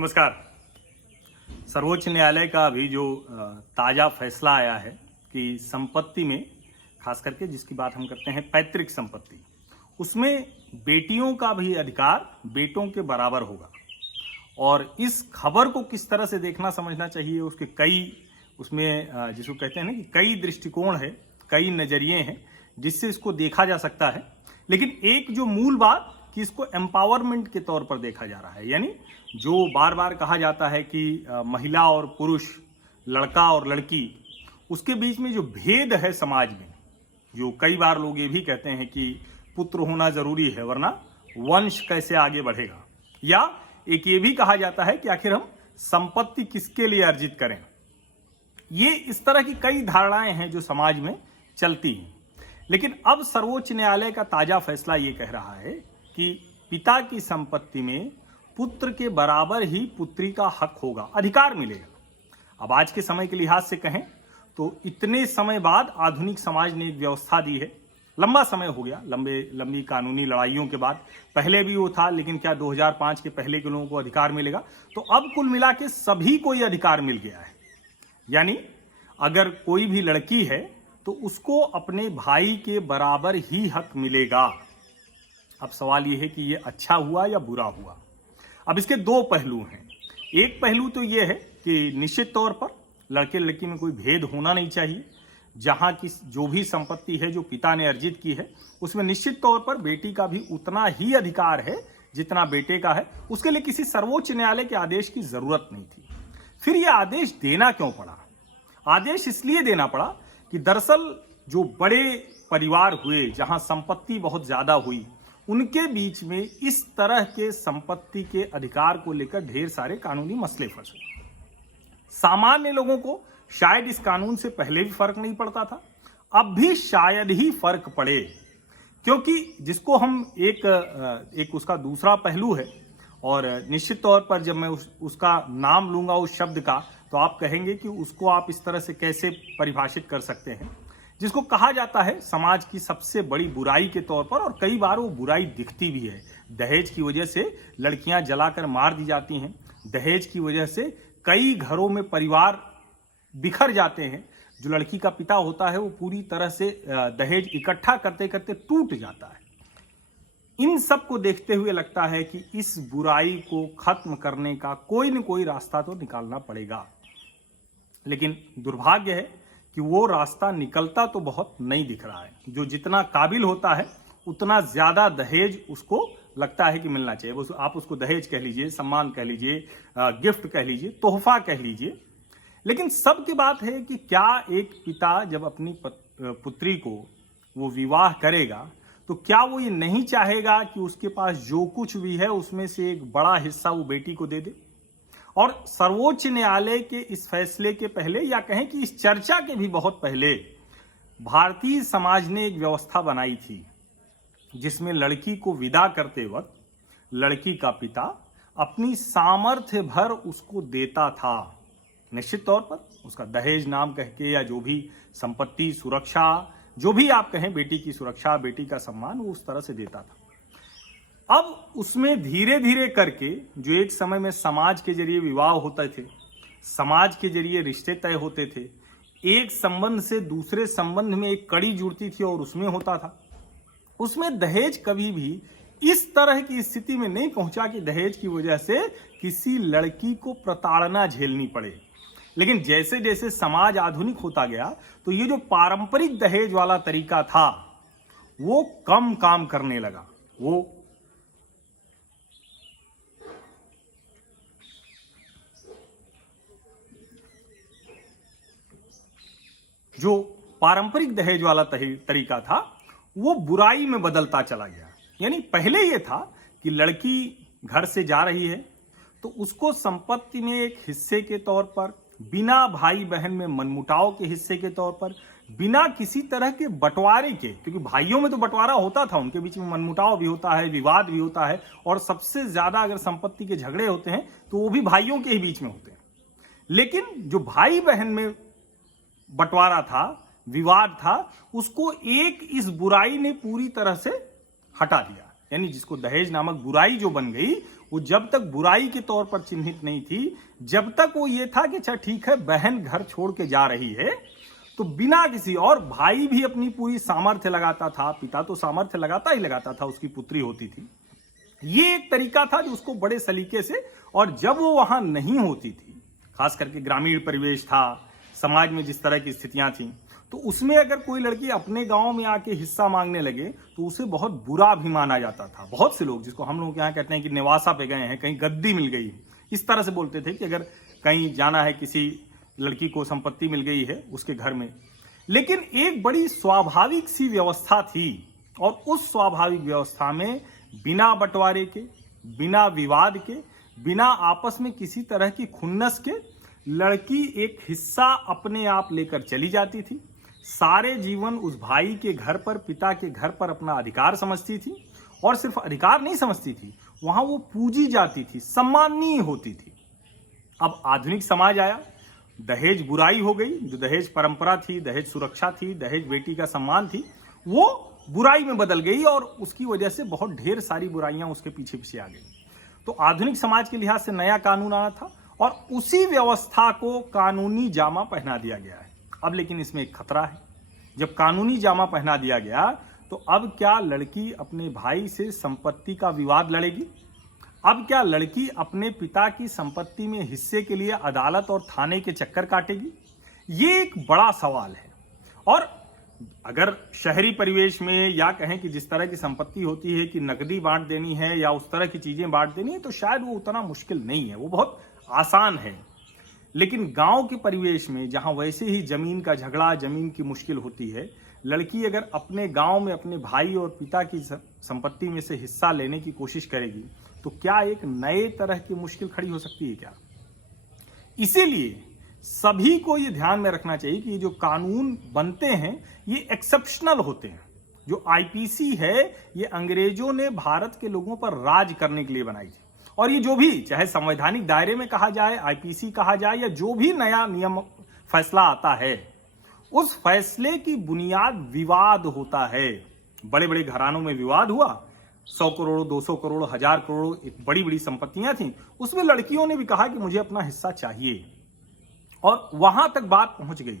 नमस्कार। सर्वोच्च न्यायालय का अभी जो ताजा फैसला आया है कि संपत्ति में, खास करके जिसकी बात हम करते हैं पैतृक संपत्ति, उसमें बेटियों का भी अधिकार बेटों के बराबर होगा। और इस खबर को किस तरह से देखना समझना चाहिए, उसके कई उसमें जिसको कहते हैं ना कि कई दृष्टिकोण है, कई नजरिए हैं जिससे इसको देखा जा सकता है। लेकिन एक जो मूल बात कि इसको एम्पावरमेंट के तौर पर देखा जा रहा है, यानी जो बार बार कहा जाता है कि महिला और पुरुष, लड़का और लड़की, उसके बीच में जो भेद है समाज में, जो कई बार लोग ये भी कहते हैं कि पुत्र होना जरूरी है वरना वंश कैसे आगे बढ़ेगा, या एक ये भी कहा जाता है कि आखिर हम संपत्ति किसके लिए अर्जित करें। ये इस तरह की कई धारणाएं हैं जो समाज में चलती हैं। लेकिन अब सर्वोच्च न्यायालय का ताजा फैसला ये कह रहा है कि पिता की संपत्ति में पुत्र के बराबर ही पुत्री का हक होगा, अधिकार मिलेगा। अब आज के समय के लिहाज से कहें तो इतने समय बाद आधुनिक समाज ने एक व्यवस्था दी है। लंबा समय हो गया, लंबी कानूनी लड़ाइयों के बाद। पहले भी वो था, लेकिन क्या 2005 के पहले के लोगों को अधिकार मिलेगा? तो अब कुल मिला के सभी को ये अधिकार मिल गया है। यानी अगर कोई भी लड़की है तो उसको अपने भाई के बराबर ही हक मिलेगा। अब सवाल यह है कि ये अच्छा हुआ या बुरा हुआ। अब इसके दो पहलू हैं। एक पहलू तो ये है कि निश्चित तौर पर लड़के लड़की में कोई भेद होना नहीं चाहिए। जहां की जो भी संपत्ति है जो पिता ने अर्जित की है, उसमें निश्चित तौर पर बेटी का भी उतना ही अधिकार है जितना बेटे का है। उसके लिए किसी सर्वोच्च न्यायालय के आदेश की जरूरत नहीं थी। फिर यह आदेश देना क्यों पड़ा? आदेश इसलिए देना पड़ा कि दरअसल जो बड़े परिवार हुए, जहां संपत्ति बहुत ज्यादा हुई, उनके बीच में इस तरह के संपत्ति के अधिकार को लेकर ढेर सारे कानूनी मसले फंसे। सामान्य लोगों को शायद इस कानून से पहले भी फर्क नहीं पड़ता था, अब भी शायद ही फर्क पड़े, क्योंकि जिसको हम एक उसका दूसरा पहलू है। और निश्चित तौर पर जब मैं उसका नाम लूंगा उस शब्द का, तो आप कहेंगे कि उसको आप इस तरह से कैसे परिभाषित कर सकते हैं, जिसको कहा जाता है समाज की सबसे बड़ी बुराई के तौर पर। और कई बार वो बुराई दिखती भी है। दहेज की वजह से लड़कियां जलाकर मार दी जाती हैं। दहेज की वजह से कई घरों में परिवार बिखर जाते हैं। जो लड़की का पिता होता है वो पूरी तरह से दहेज इकट्ठा करते करते टूट जाता है। इन सब को देखते हुए लगता है कि इस बुराई को खत्म करने का कोई न कोई रास्ता तो निकालना पड़ेगा। लेकिन दुर्भाग्य है कि वो रास्ता निकलता तो बहुत नहीं दिख रहा है। जो जितना काबिल होता है उतना ज्यादा दहेज उसको लगता है कि मिलना चाहिए। वो आप उसको दहेज कह लीजिए, सम्मान कह लीजिए, गिफ्ट कह लीजिए, तोहफा कह लीजिए। लेकिन सबकी बात है कि क्या एक पिता जब अपनी पुत्री को वो विवाह करेगा तो क्या वो ये नहीं चाहेगा कि उसके पास जो कुछ भी है उसमें से एक बड़ा हिस्सा वो बेटी को दे दे? और सर्वोच्च न्यायालय के इस फैसले के पहले, या कहें कि इस चर्चा के भी बहुत पहले, भारतीय समाज ने एक व्यवस्था बनाई थी जिसमें लड़की को विदा करते वक्त लड़की का पिता अपनी सामर्थ्य भर उसको देता था। निश्चित तौर पर उसका दहेज नाम कह के, या जो भी संपत्ति, सुरक्षा, जो भी आप कहें, बेटी की सुरक्षा, बेटी का सम्मान, वो उस तरह से देता था। अब उसमें धीरे धीरे करके जो एक समय में समाज के जरिए विवाह होते थे, समाज के जरिए रिश्ते तय होते थे, एक संबंध से दूसरे संबंध में एक कड़ी जुड़ती थी और उसमें होता था, उसमें दहेज कभी भी इस तरह की स्थिति में नहीं पहुंचा कि दहेज की वजह से किसी लड़की को प्रताड़ना झेलनी पड़े। लेकिन जैसे जैसे समाज आधुनिक होता गया तो ये जो पारंपरिक दहेज वाला तरीका था वो कम काम करने लगा। वो जो पारंपरिक दहेज वाला तरीका था वो बुराई में बदलता चला गया। यानी पहले ये था कि लड़की घर से जा रही है तो उसको संपत्ति में एक हिस्से के तौर पर, बिना भाई बहन में मनमुटाव के हिस्से के तौर पर, बिना किसी तरह के बंटवारे के, क्योंकि भाइयों में तो बंटवारा होता था, उनके बीच में मनमुटाव भी होता है, विवाद भी होता है, और सबसे ज्यादा अगर संपत्ति के झगड़े होते हैं तो वो भी भाइयों के ही बीच में होते हैं। लेकिन जो भाई बहन में बंटवारा था, विवाद था, उसको एक इस बुराई ने पूरी तरह से हटा दिया। यानी जिसको दहेज नामक बुराई जो बन गई वो जब तक बुराई के तौर पर चिन्हित नहीं थी, जब तक वो ये था कि अच्छा ठीक है बहन घर छोड़ के जा रही है, तो बिना किसी, और भाई भी अपनी पूरी सामर्थ्य लगाता था, पिता तो सामर्थ्य लगाता ही लगाता था, उसकी पुत्री होती थी। ये एक तरीका था जो उसको बड़े सलीके से, और जब वो वहां नहीं होती थी, खास करके ग्रामीण परिवेश था, समाज में जिस तरह की स्थितियां थी, तो उसमें अगर कोई लड़की अपने गांव में आके हिस्सा मांगने लगे तो उसे बहुत बुरा भी माना जाता था। बहुत से लोग, जिसको हम लोग यहाँ कहते हैं कि निवासा पे गए हैं, कहीं गद्दी मिल गई, इस तरह से बोलते थे कि अगर कहीं जाना है, किसी लड़की को संपत्ति मिल गई है उसके घर में। लेकिन एक बड़ी स्वाभाविक सी व्यवस्था थी, और उस स्वाभाविक व्यवस्था में बिना बंटवारे के, बिना विवाद के, बिना आपस में किसी तरह की खुन्नस के, लड़की एक हिस्सा अपने आप लेकर चली जाती थी। सारे जीवन उस भाई के घर पर, पिता के घर पर अपना अधिकार समझती थी, और सिर्फ अधिकार नहीं समझती थी, वहां वो पूजी जाती थी, सम्माननीय होती थी। अब आधुनिक समाज आया, दहेज बुराई हो गई। जो दहेज परंपरा थी, दहेज सुरक्षा थी, दहेज बेटी का सम्मान थी, वो बुराई में बदल गई, और उसकी वजह से बहुत ढेर सारी बुराइयां उसके पीछे पीछे आ गई। तो आधुनिक समाज के लिहाज से नया कानून आना था, और उसी व्यवस्था को कानूनी जामा पहना दिया गया है। अब लेकिन इसमें एक खतरा है। जब कानूनी जामा पहना दिया गया, तो अब क्या लड़की अपने भाई से संपत्ति का विवाद लड़ेगी? अब क्या लड़की अपने पिता की संपत्ति में हिस्से के लिए अदालत और थाने के चक्कर काटेगी? ये एक बड़ा सवाल है। और अगर शहरी परिवेश में, या कहें कि जिस तरह की संपत्ति होती है कि नकदी बांट देनी है या उस तरह की चीजें बांट देनी है, तो शायद वो उतना मुश्किल नहीं है, वो बहुत आसान है। लेकिन गांव के परिवेश में, जहां वैसे ही जमीन का झगड़ा, जमीन की मुश्किल होती है, लड़की अगर अपने गांव में अपने भाई और पिता की संपत्ति में से हिस्सा लेने की कोशिश करेगी, तो क्या एक नए तरह की मुश्किल खड़ी हो सकती है क्या? इसीलिए सभी को ये ध्यान में रखना चाहिए कि ये जो कानून बनते हैं ये एक्सेप्शनल होते हैं। जो आईपीसी है, ये अंग्रेजों ने भारत के लोगों पर राज करने के लिए बनाई थी, और ये जो भी, चाहे संवैधानिक दायरे में कहा जाए, आईपीसी कहा जाए, या जो भी नया नियम फैसला आता है, उस फैसले की बुनियाद विवाद होता है। बड़े बड़े घरानों में विवाद हुआ, 100 करोड़, 200 करोड़, 1000 करोड़, एक बड़ी बड़ी संपत्तियां थी, उसमें लड़कियों ने भी कहा कि मुझे अपना हिस्सा चाहिए, और वहां तक बात पहुंच गई।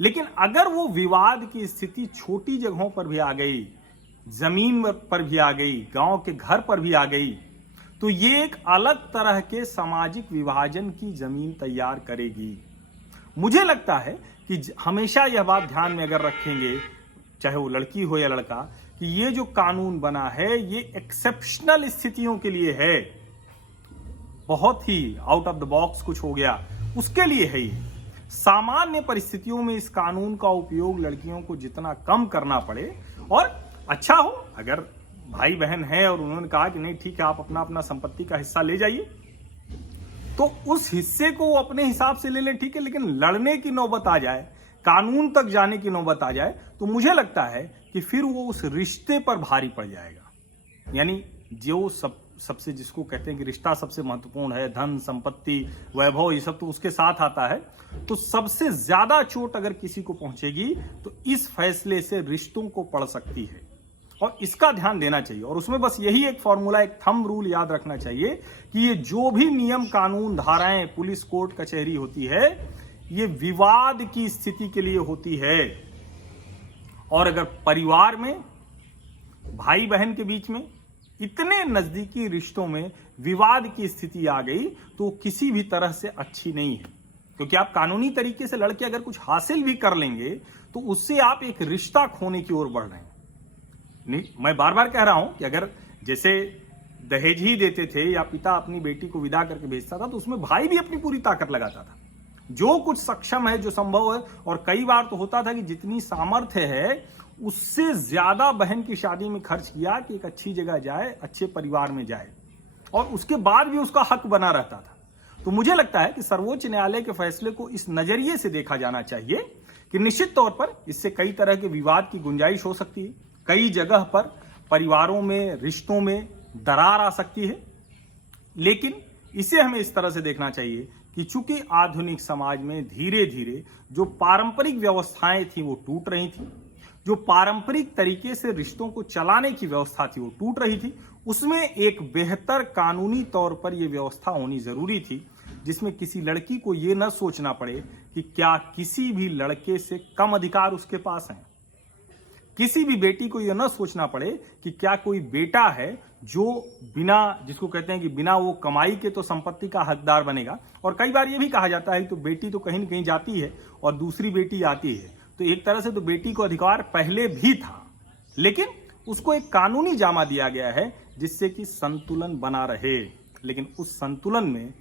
लेकिन अगर वो विवाद की स्थिति छोटी जगहों पर भी आ गई, जमीन पर भी आ गई, गांव के घर पर भी आ गई, तो ये एक अलग तरह के सामाजिक विभाजन की जमीन तैयार करेगी। मुझे लगता है कि हमेशा यह बात ध्यान में अगर रखेंगे, चाहे वो लड़की हो या लड़का, कि ये जो कानून बना है ये एक्सेप्शनल स्थितियों के लिए है, बहुत ही आउट ऑफ द बॉक्स कुछ हो गया उसके लिए है। ये सामान्य परिस्थितियों में इस कानून का उपयोग लड़कियों को जितना कम करना पड़े, और अच्छा हो अगर भाई बहन है और उन्होंने कहा कि नहीं ठीक है आप अपना अपना संपत्ति का हिस्सा ले जाइए, तो उस हिस्से को वो अपने हिसाब से ले लें, ठीक है। लेकिन लड़ने की नौबत आ जाए, कानून तक जाने की नौबत आ जाए, तो मुझे लगता है कि फिर वो उस रिश्ते पर भारी पड़ जाएगा। यानी जो सबसे, जिसको कहते हैं कि रिश्ता सबसे महत्वपूर्ण है, धन संपत्ति वैभव ये सब तो उसके साथ आता है, तो सबसे ज्यादा चोट अगर किसी को पहुंचेगी तो इस फैसले से रिश्तों को पड़ सकती है, और इसका ध्यान देना चाहिए। और उसमें बस यही एक फॉर्मूला, एक थंब रूल याद रखना चाहिए कि ये जो भी नियम कानून धाराएं पुलिस कोर्ट कचहरी होती है, ये विवाद की स्थिति के लिए होती है। और अगर परिवार में, भाई बहन के बीच में, इतने नजदीकी रिश्तों में विवाद की स्थिति आ गई तो किसी भी तरह से अच्छी नहीं है। क्योंकि आप कानूनी तरीके से लड़के अगर कुछ हासिल भी कर लेंगे तो उससे आप एक रिश्ता खोने की ओर बढ़ रहे हैं। नहीं, मैं बार बार कह रहा हूं कि अगर जैसे दहेज ही देते थे या पिता अपनी बेटी को विदा करके भेजता था, तो उसमें भाई भी अपनी पूरी ताकत लगाता था, जो कुछ सक्षम है, जो संभव है। और कई बार तो होता था कि जितनी सामर्थ्य है उससे ज्यादा बहन की शादी में खर्च किया कि एक अच्छी जगह जाए, अच्छे परिवार में जाए, और उसके बाद भी उसका हक बना रहता था। तो मुझे लगता है कि सर्वोच्च न्यायालय के फैसले को इस नजरिए से देखा जाना चाहिए कि निश्चित तौर पर इससे कई तरह के विवाद की गुंजाइश हो सकती है, कई जगह पर परिवारों में, रिश्तों में दरार आ सकती है। लेकिन इसे हमें इस तरह से देखना चाहिए कि चूंकि आधुनिक समाज में धीरे धीरे जो पारंपरिक व्यवस्थाएं थी वो टूट रही थी, जो पारंपरिक तरीके से रिश्तों को चलाने की व्यवस्था थी वो टूट रही थी। उसमें एक बेहतर कानूनी तौर पर यह व्यवस्था होनी जरूरी थी, जिसमें किसी लड़की को यह न सोचना पड़े कि क्या किसी भी लड़के से कम अधिकार उसके पास हैं। किसी भी बेटी को यह न सोचना पड़े कि क्या कोई बेटा है जो बिना, जिसको कहते हैं कि बिना वो कमाई के तो संपत्ति का हकदार बनेगा। और कई बार यह भी कहा जाता है तो बेटी तो कहीं न कहीं जाती है और दूसरी बेटी आती है, तो एक तरह से तो बेटी को अधिकार पहले भी था, लेकिन उसको एक कानूनी जामा दिया गया है जिससे कि संतुलन बना रहे। लेकिन उस संतुलन में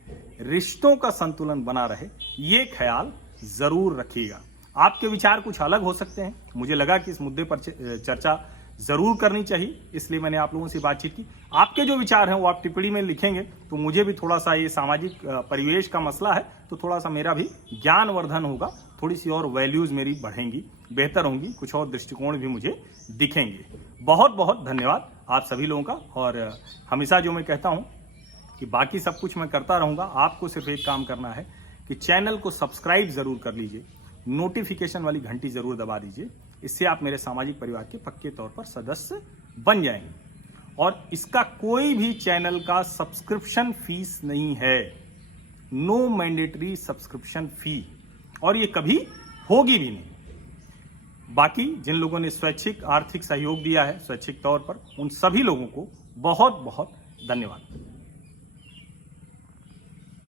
रिश्तों का संतुलन बना रहे, ये ख्याल जरूर रखिएगा। आपके विचार कुछ अलग हो सकते हैं, मुझे लगा कि इस मुद्दे पर चर्चा जरूर करनी चाहिए, इसलिए मैंने आप लोगों से बातचीत की। आपके जो विचार हैं वो आप टिप्पणी में लिखेंगे तो मुझे भी थोड़ा सा, ये सामाजिक परिवेश का मसला है तो थोड़ा सा मेरा भी ज्ञानवर्धन होगा, थोड़ी सी और वैल्यूज मेरी बढ़ेंगी, बेहतर होंगी, कुछ और दृष्टिकोण भी मुझे दिखेंगे। बहुत बहुत धन्यवाद आप सभी लोगों का। और हमेशा जो मैं कहता हूं कि बाकी सब कुछ मैं करता रहूंगा, आपको सिर्फ एक काम करना है कि चैनल को सब्सक्राइब जरूर कर लीजिए, नोटिफिकेशन वाली घंटी जरूर दबा दीजिए। इससे आप मेरे सामाजिक परिवार के पक्के तौर पर सदस्य बन जाएंगे। और इसका कोई भी चैनल का सब्सक्रिप्शन फीस नहीं है, नो मैंडेटरी सब्सक्रिप्शन फी, और ये कभी होगी भी नहीं। बाकी जिन लोगों ने स्वैच्छिक आर्थिक सहयोग दिया है स्वैच्छिक तौर पर, उन सभी लोगों को बहुत बहुत धन्यवाद।